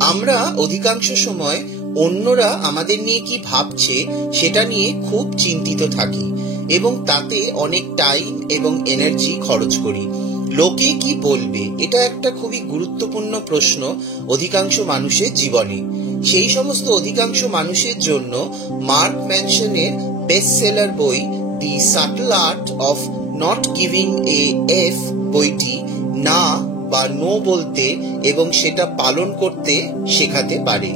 আমরা অধিকাংশ সময় অন্যরা আমাদের নিয়ে কি ভাবছে সেটা নিয়ে খুব চিন্তিত থাকি এবং তাতে অনেক টাইম এবং এনার্জি খরচ করি। লোকে কি বলবে, এটা একটা খুবই গুরুত্বপূর্ণ প্রশ্ন অধিকাংশ মানুষের জীবনে। সেই সমস্ত অধিকাংশ মানুষের জন্য মার্ক ম্যানসনের বেস্টসেলার বই the subtle art of not giving a F বইটি না বা নো বলতে এবং সেটা পালন করতে শেখাতে পারে।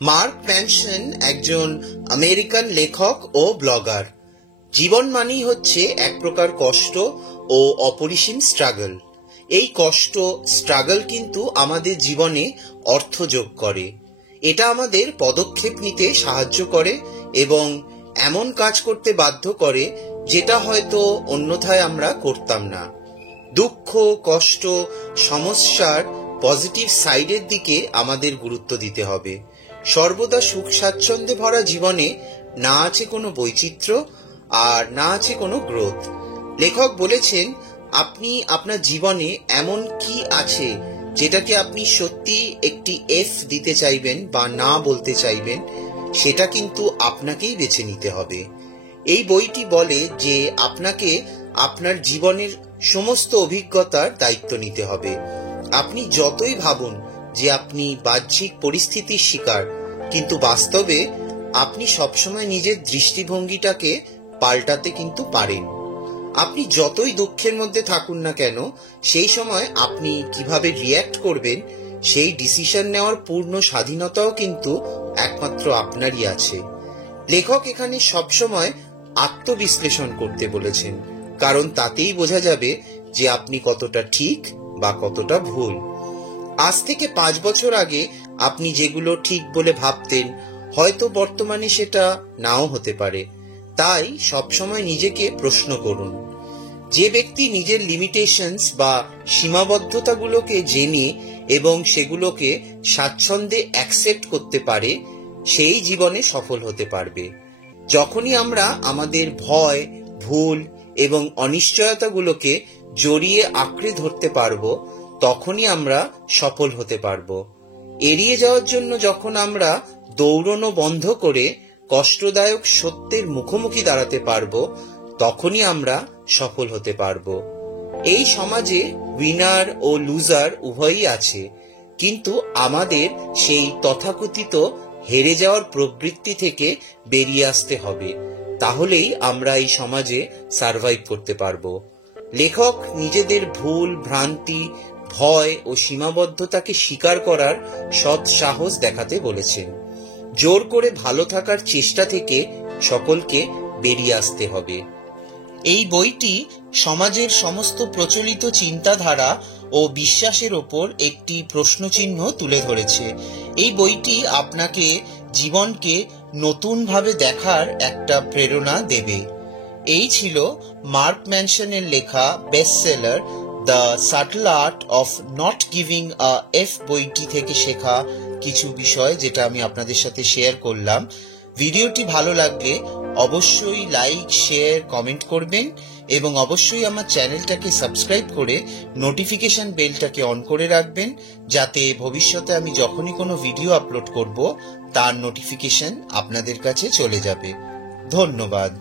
মার্ক ম্যানসন একজন আমেরিকান লেখক ও ব্লগার। জীবন মানেই হচ্ছে এক প্রকার কষ্ট ও অপরিসীম স্ট্রাগল। এই কষ্ট স্ট্রাগল কিন্তু আমাদের জীবনে অর্থ যোগ করে। এটা আমাদের পদক্ষেপ নিতে সাহায্য করে এবং এমন কাজ করতে বাধ্য করে যেটা হয়তো অন্যথায় আমরা করতাম না। দুঃখ, কষ্ট, সমস্যার পজিটিভ সাইডের দিকে আমাদের গুরুত্ব দিতে হবে। সর্বদা সুখ স্বাচ্ছন্দ্যে ভরা জীবনে না আছে কোনো বৈচিত্র্য আর না আছে কোনো গ্রোথ। লেখক বলেছেন, আপনি আপনার জীবনে এমন কি আছে যেটাকে আপনি সত্যি একটি এফ দিতে চাইবেন বা না বলতে চাইবেন, সেটা কিন্তু আপনাকেই বেছে নিতে হবে। এই বইটি বলে যে আপনাকে আপনার জীবনের সমস্ত অভিজ্ঞতার দায়িত্ব নিতে হবে। আপনি যতই ভাবুন যে আপনি বাহ্যিক পরিস্থিতির শিকার, কিন্তু বাস্তবে আপনি সবসময় নিজের দৃষ্টিভঙ্গিটাকে পাল্টাতে কিন্তু পারেন। আপনি যতই দুঃখের মধ্যে থাকুন না কেন, সেই সময় আপনি কিভাবে রিয়্যাক্ট করবেন সেই ডিসিশন নেওয়ার পূর্ণ স্বাধীনতাও কিন্তু একমাত্র আপনারই আছে। লেখক এখানে সবসময় আত্মবিশ্লেষণ করতে বলেছেন, কারণ তাতেই বোঝা যাবে যে আপনি কতটা ঠিক বা কতটা ভুল। আজ থেকে 5 বছর আগে আপনি যেগুলো ঠিক বলে ভাবতেন, হয়তো বর্তমানে সেটা নাও হতে পারে। তাই সবসময় নিজেকে প্রশ্ন করুন। যে ব্যক্তি নিজের লিমিটেশনস বা সীমাবদ্ধতাগুলোকে জেনে এবং সেগুলোকে স্বাচ্ছন্দ্যে অ্যাকসেপ্ট করতে পারে, সেই জীবনে সফল হতে পারবে। যখনই আমরা আমাদের ভয়, ভুল এবং অনিশ্চয়তাগুলোকে জড়িয়ে আঁকড়ে ধরতে পারবো, তখনই আমরা সফল হতে পারবো। এড়িয়ে যাওয়ার জন্য যখন আমরা দৌড়ানো বন্ধ করে কষ্টদায়ক সত্যের মুখোমুখি দাঁড়াতে পারবো, তখনই আমরা সফল হতে পারবো। এই সমাজে উইনার ও লুজার উভয়ই আছে, কিন্তু আমাদের সেই তথাকথিত হেরে যাওয়ার প্রবৃত্তি থেকে বেরিয়ে আসতে হবে। তাহলেই আমরা এই সমাজে সার্ভাইভ করতে পারবো। লেখক নিজেদের ভুল, ভ্রান্তি, ভয় ও সীমাবদ্ধতাকে স্বীকার করার সৎ সাহস দেখাতে বলেছেন। জোর করে ভালো থাকার চেষ্টা থেকে সকলকে বেরিয়ে আসতে হবে। এই বইটি সমাজের সমস্ত প্রচলিত চিন্তাধারা ও বিশ্বাসের ওপর একটি প্রশ্নচিহ্ন তুলে ধরেছে। এই বইটি আপনাকে জীবনকে নতুনভাবে দেখার একটা প্রেরণা দেবে। এই ছিল মার্ক ম্যানসনের লেখা bestseller the subtle art of not giving a F বইটি থেকে শেখা কিছু বিষয়, যেটা আমি আপনাদের সাথে শেয়ার করলাম। ভিডিওটি ভালো লাগলে অবশ্যই লাইক, শেয়ার, কমেন্ট করবেন এবং অবশ্যই আমার চ্যানেলটাকে সাবস্ক্রাইব করে নোটিফিকেশন বেলটাকে অন করে রাখবেন, যাতে ভবিষ্যতে আমি যখনই কোনো ভিডিও আপলোড করব তার নোটিফিকেশন আপনাদের কাছে চলে যাবে। ধন্যবাদ।